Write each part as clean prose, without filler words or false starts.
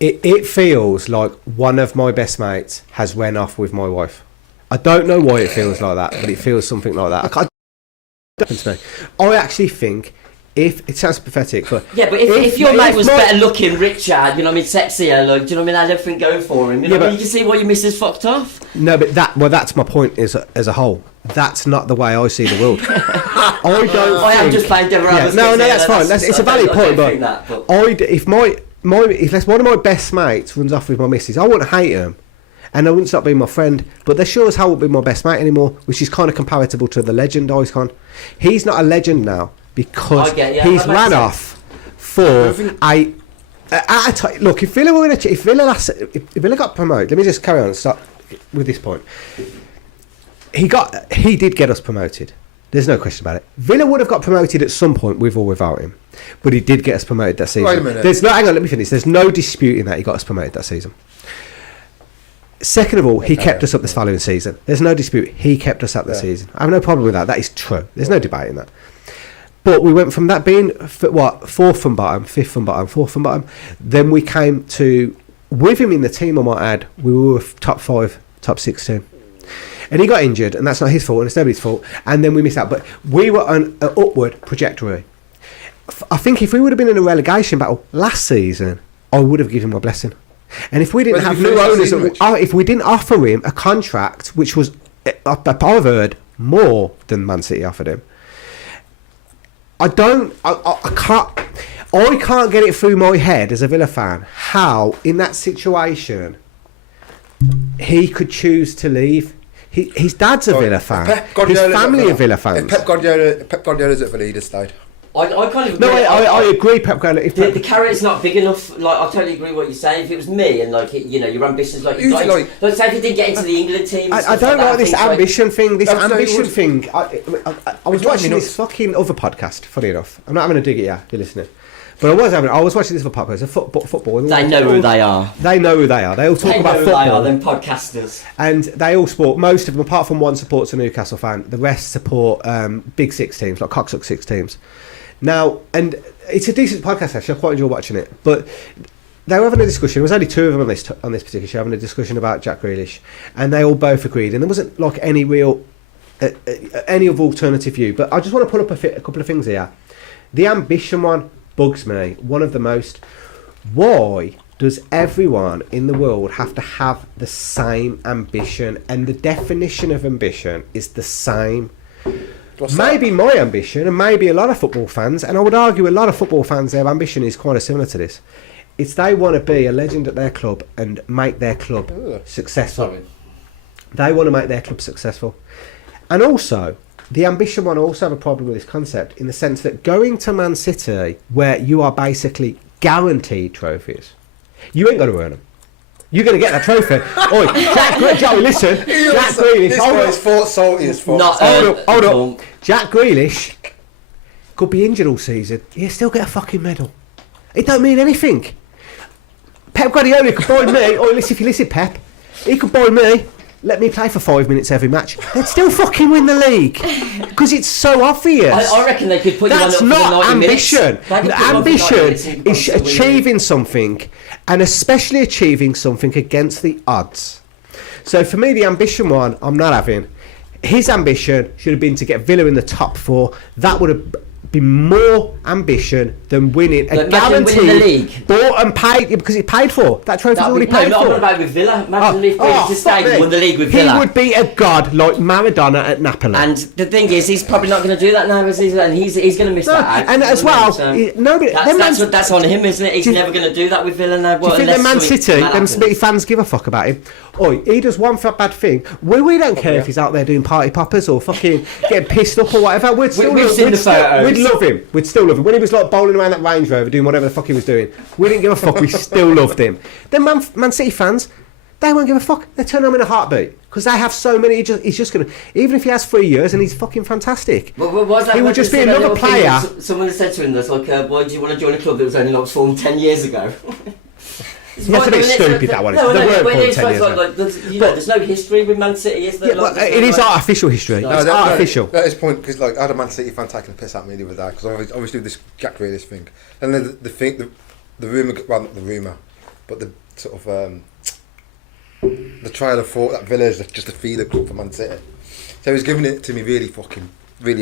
It feels like one of my best mates has ran off with my wife. I don't know why it feels like that, but it feels something like that. To me. I actually think if it sounds pathetic, but but if your mate was better looking, richer, you know what I mean, sexier, like, do you know what I mean, had everything going for him, you know what I mean, you can see why your missus fucked off. No, but that's my point as a whole. That's not the way I see the world. I am just playing devil. No, that's fine. It's a valid point, but if one of my best mates runs off with my missus, I wouldn't hate him. And I wouldn't stop being my friend, but they sure as hell won't be my best mate anymore, which is kind of comparable to the legend Icon. He's not a legend now because he's ran off for a look. If Villa got promoted, let me just carry on and start with this point. He did get us promoted. There's no question about it. Villa would have got promoted at some point with or without him, but he did get us promoted that season. Wait a minute. Hang on, let me finish. There's no disputing that he got us promoted that season. Second of all, he kept us up this following season. There's no dispute. He kept us up this season. I have no problem with that. That is true. There's no debating that. But we went from that being, fourth from bottom, fifth from bottom, fourth from bottom. Then we came to, with him in the team, I might add, we were top 5, top 6 team. And he got injured, and that's not his fault, and it's nobody's fault. And then we missed out. But we were on an upward trajectory. I think if we would have been in a relegation battle last season, I would have given him my blessing. And if we didn't have new owners, if we didn't offer him a contract, which was, I've heard, more than Man City offered him, I can't get it through my head as a Villa fan how, in that situation, he could choose to leave. His dad's a Villa fan. His family are Villa fans. Pep Guardiola's at Villa, he'd have stayed. I kind of agree. No, I agree, Pep Guardiola. The carrot's not big enough. Like, I totally agree what you're saying. If it was me and your ambitions, say if you didn't get into the England team. I don't like this ambition thing. I was watching this fucking other podcast. Funny enough, I'm not having a dig at you. You're listening. But I was watching this other podcast. Football. They know who they are. They know who they are. They all talk about football. They are them podcasters. And they all support. Most of them, apart from one, supports a Newcastle fan. The rest support big 6 teams, like cocksuck 6 teams. Now, and it's a decent podcast actually. I quite enjoy watching it. But they were having a discussion. There was only 2 of them on this particular show having a discussion about Jack Grealish, and they all both agreed. And there wasn't like any real any other alternative view. But I just want to pull up a couple of things here. The ambition one bugs me. One of the most. Why does everyone in the world have to have the same ambition? And the definition of ambition is the same. Maybe my ambition, and maybe a lot of football fans, and I would argue a lot of football fans, their ambition is quite similar to this. It's they want to be a legend at their club and make their club successful. Sorry. They want to make their club successful. And also, the ambition one also have a problem with this concept in the sense that going to Man City, where you are basically guaranteed trophies, you ain't got to earn them. You're going to get that trophy. Oi, Joey, listen. Jack Grealish. This guy's fought salty as fuck. Hold up. Jack Grealish could be injured all season. He'll still get a fucking medal. It don't mean anything. Pep Guardiola could buy me. If you listen, Pep, he could buy me. Let me play for 5 minutes every match. They'd still fucking win the league because it's so obvious. I reckon they could put you on it for 90 minutes. That's not ambition. Ambition is achieving something, and especially achieving something against the odds. So for me, the ambition one, I'm not having. His ambition should have been to get Villa in the top 4. That would have been more ambition than winning a guaranteed winning the league. Bought and paid because it paid for. That trophy's already paid for. No, not with Villa. Imagine if Villa just stayed and won the league with Villa. He would be a god like Maradona at Napoli. And the thing is, he's probably not going to do that now, is he? And he's going to miss that out. And as well, that's on him, isn't it? He's never going to do that with Villa now. Do you think the Man City, them City fans give a fuck about him? He does one bad thing. We don't care if he's out there doing party poppers or fucking getting pissed up or whatever. We'd love him. We'd still love him. When he was like bowling around that Range Rover doing whatever the fuck he was doing, we didn't give a fuck. We still loved him. Then Man City fans, they won't give a fuck. They turn him in a heartbeat because they have so many. He's just gonna, even if he has 3 years and he's fucking fantastic, he would just be another player. Someone said to him, "That's like, why do you want to join a club that was only like formed 10 years ago?" That's a bit stupid, that one. There's no history with Man City, is there? It is artificial history. It's artificial. At this point, because I had a Man City fan taking a piss at me the other day because I always do this Jack Grealish thing, and then the rumour, well, not the rumour, but the sort of the trial of thought that Villa is just a feeder club for Man City. So he was giving it to me really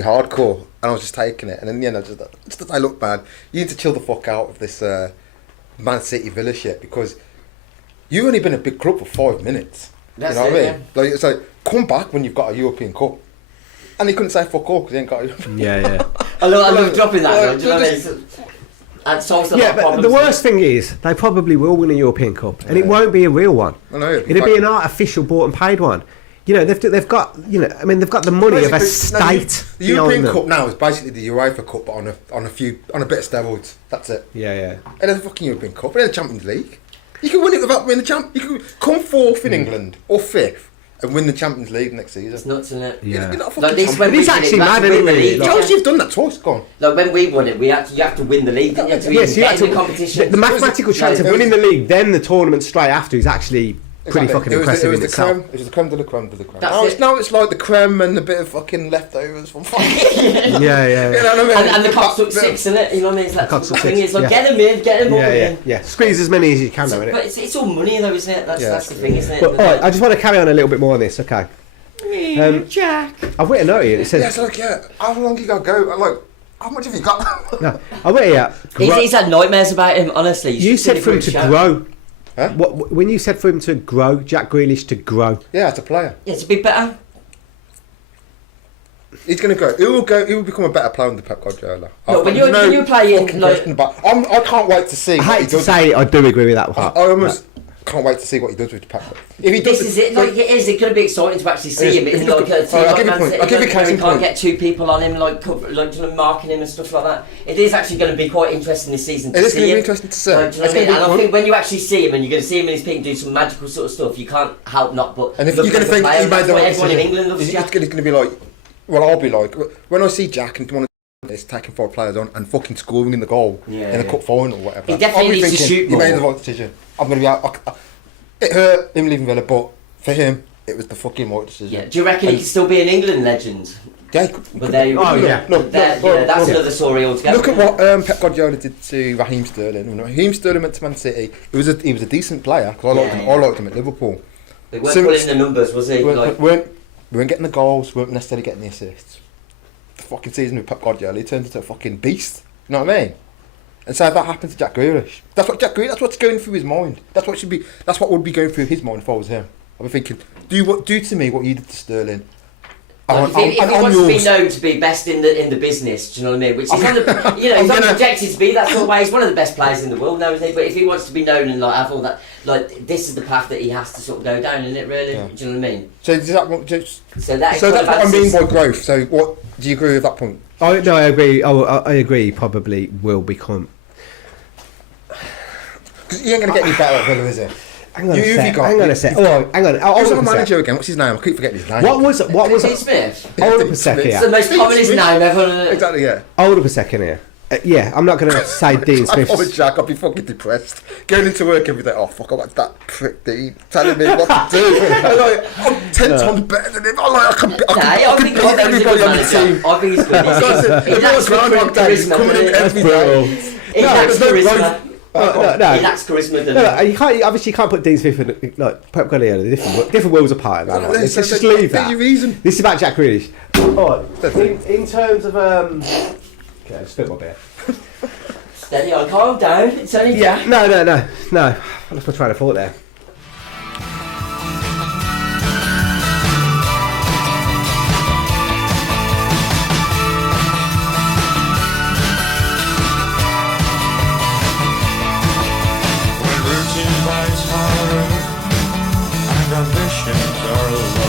hardcore, and I was just taking it. And in the end, I look bad. You need to chill the fuck out of this Man City Villa shit, because you've only been a big club for 5 minutes. That's you know what I mean? yeah. Like, it's like, come back when you've got a European Cup. And he couldn't say fuck all because he ain't got a European Yeah. I love dropping that, though, do you know what I mean? That solves a lot of But problems. the worst thing is, they probably will win a European Cup, and it won't be a real one. I know. It'll be an artificial bought and paid one. You know, they've got, you know, I mean, they've got the money of a state. The European Cup now is basically the UEFA Cup, but on a bit of steroids. That's it. Yeah. And then the fucking European Cup, and then the Champions League. You can win it without winning the You can come fourth in England or fifth and win the Champions League next season. It's nuts, isn't it? Yeah. You're not a fucking Like this, when It's we actually did it, mad, we had to isn't win it, the really? league. Like- Chelsea have done that twice. Go on. Like when we won it, you have to win the league. Didn't you? To Yes, you get had in to. the competition. The mathematical chance of winning the league, then the tournament straight after is actually pretty fucking impressive in itself. It was the creme de la creme de la creme. That's it. Now it's like the creme and a bit of fucking leftovers from fucking... Yeah. You know what I mean? And the cops took six, isn't it? You know what I mean? It's like, Cops the took thing six, is, like, yeah. get them all in. Yeah. Squeeze as many as you can, though, innit? But it's all money, though, isn't it? That's the thing, isn't it? But, alright, I just want to carry on a little bit more on this, okay? Jack. I've written a note here. It says, Yeah, it's like, how long you got to go? I'm like, how much have you got? no, I've written here. He's had nightmares about him, honestly. You said for him to grow. Huh? When you said for him to grow, Jack Grealish to grow. Yeah, as a player. Yeah, to be better. He's going to go. He will become a better player under Pep Guardiola. No, when you're playing, fucking like- question about. I can't wait to see. I what he hate to does. say it, I do agree with that part. I almost can't wait to see what he does with Pep. If he does, This is it. Like it is. It's going to be exciting to actually see him. If In you like look a team I'll like give you a Man point. City, I'll give you a like, case in you can't point. get two people on him, like marking him and stuff like that. It is actually going to be quite interesting this season. It is see going to be him. interesting to see. Like, do you know It's what I mean? gonna And be I fun. think when you actually see him and you're going to see him in his peak do some magical sort of stuff, you can't help not but. And if look you're going at to think player. he made That's the why right everyone in decision, England loves it's Jack. going to be like, well, I'll be like, when I see Jack and one of is taking 4 players on and fucking scoring in the goal in a cup final or whatever. He definitely I'll be needs to thinking, shoot he made more. the right decision. I'm going to be out. It hurt him leaving Villa, but for him, it was the fucking right decision. Yeah. Do you reckon he can still be an England legend? Yeah, But there you go. Oh, yeah. Look, That's another story altogether. Look at what Pep Guardiola did to Raheem Sterling. When Raheem Sterling went to Man City, he was a decent player because I liked him at Liverpool. They weren't pulling the numbers, was he? We weren't getting the goals, weren't necessarily getting the assists. The fucking season with Pep Guardiola, he turned into a fucking beast. You know what I mean? And so that happened to Jack Grealish. That's what's going through his mind. That's what would be going through his mind if I was him. I'd be thinking, do to me what you did to Sterling. Like, if he wants to be known to be best in the business, do you know what I mean? Which is he's not projected to be that sort of way. He's one of the best players in the world now, isn't he? But if he wants to be known and like have all that, like this is the path that he has to sort of go down, isn't it? Really, do you know what I mean? So does that? So that's what I mean by growth. So what do you agree with that point? No, I agree. I agree. He probably will become. Because he ain't going to get any better at Villa, is he? Hang on a sec. Oh, hang on. Who's our manager again? What's his name? I keep forgetting his name. What was? Dean Smith. Hold up a sec It's here. the most commonest name ever. Exactly, yeah. Hold up a second here. Yeah, I'm not going to say Dean Smith. I Jack, I'd be fucking depressed. Going into work every day, oh fuck, I got that prick Dean telling me what to do. I'm 10 times better than him. I can beat everybody on the team. I think he's good. He lacks charisma. He's coming in every day. He lacks charisma. No. He lacks charisma. You can't put Dean Smith and Pep Guardiola. They're different worlds apart. Man. Let's just leave that. This is about Jack Grealish. In terms of okay, I spit my beer. Steady on, calm down. It's only Jack. No. I lost my train of thought there. When routine bites harder and ambitions are low,